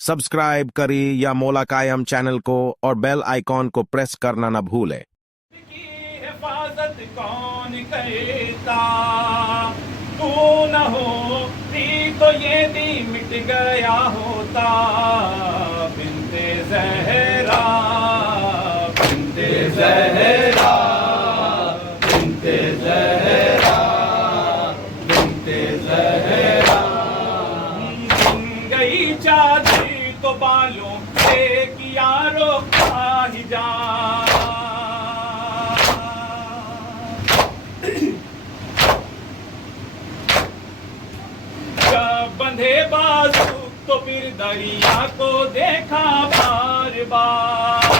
Subscribe करें या मौला कायम चैनल को और बेल आइकॉन को प्रेस करना न भूलें। की हिफाजत कौन करता, तू न होती तो ये दी मिट गया होता। बिन्ते ज़हरा, बिन्ते ज़हरा, बिन्ते ज़हरा, बिन्ते ज़हरा। गिन गई चादर तो बालों से किया रोका हिजाब। जब बंधे बाजू तो फिर दरिया को देखा बार बार।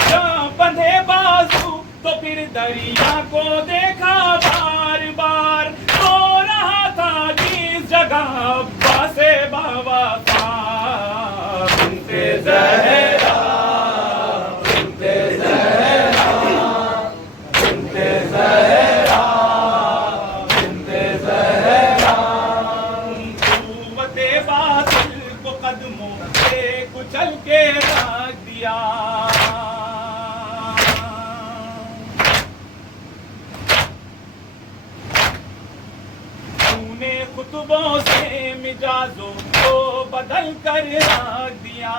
जब बंधे बाजू तो फिर दरिया को देखा बार बार। तो रहा था जिस जगह अब्बा से बाबा था। बिन्ते ज़हरा, बिन्ते ज़हरा, बिन्ते ज़हरा, बिन्ते ज़हरा। कुव्वते बातिल को कदमों से कुचल के रख दिया। तूने खुतबों से मिजाजों को बदल कर रख दिया।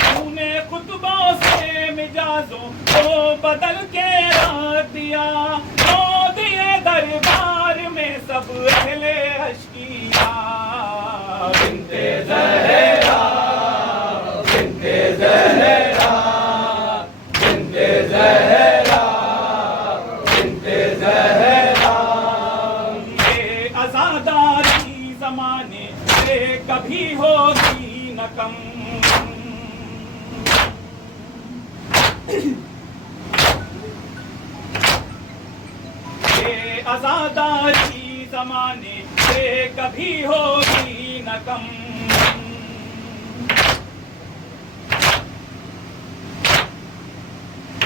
तूने खुतबों से मिजाजों को बदल के रख दिया। रो दिए दरबार में सब अहले अश्किया। बिन्ते ज़हरा, बिन्ते ज़हरा, बिन्ते ज़हरा, बिन्ते ज़हरा। ये आज़ादारी ज़माने से कभी होगी न कम। ये आज़ादारी ज़माने से कभी होगी न कम।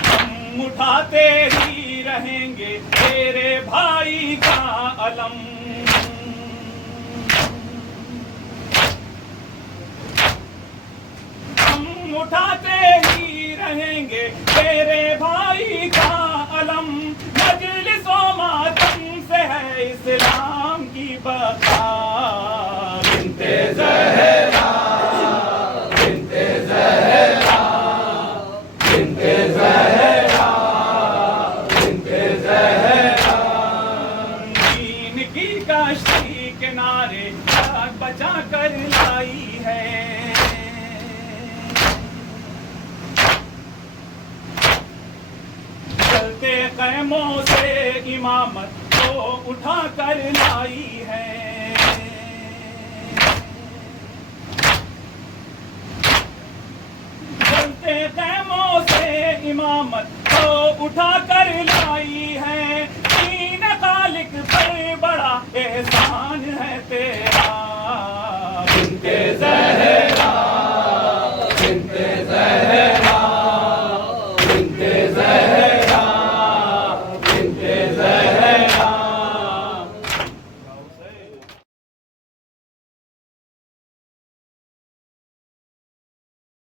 हम उठाते ही रहेंगे तेरे भाई का अलम। हम उठाते ही रहेंगे तेरे भाई का अलम। मजलिसो मातम से है इस्लाम की बका। बिन्ते ज़हरा, बिन्ते ज़हरा, बिन्ते ज़हरा, बिन्ते ज़हरा। दीन की कश्ती किनारे आग बचा कर लाई है। चलते क़ैमों से इमामत को उठा कर लाई है। चलते क़ैमों से इमामत को उठा कर लाई है। दीन खालिक पर बड़ा एहसान है तेरा। बिन्ते ज़हरा, बिन्ते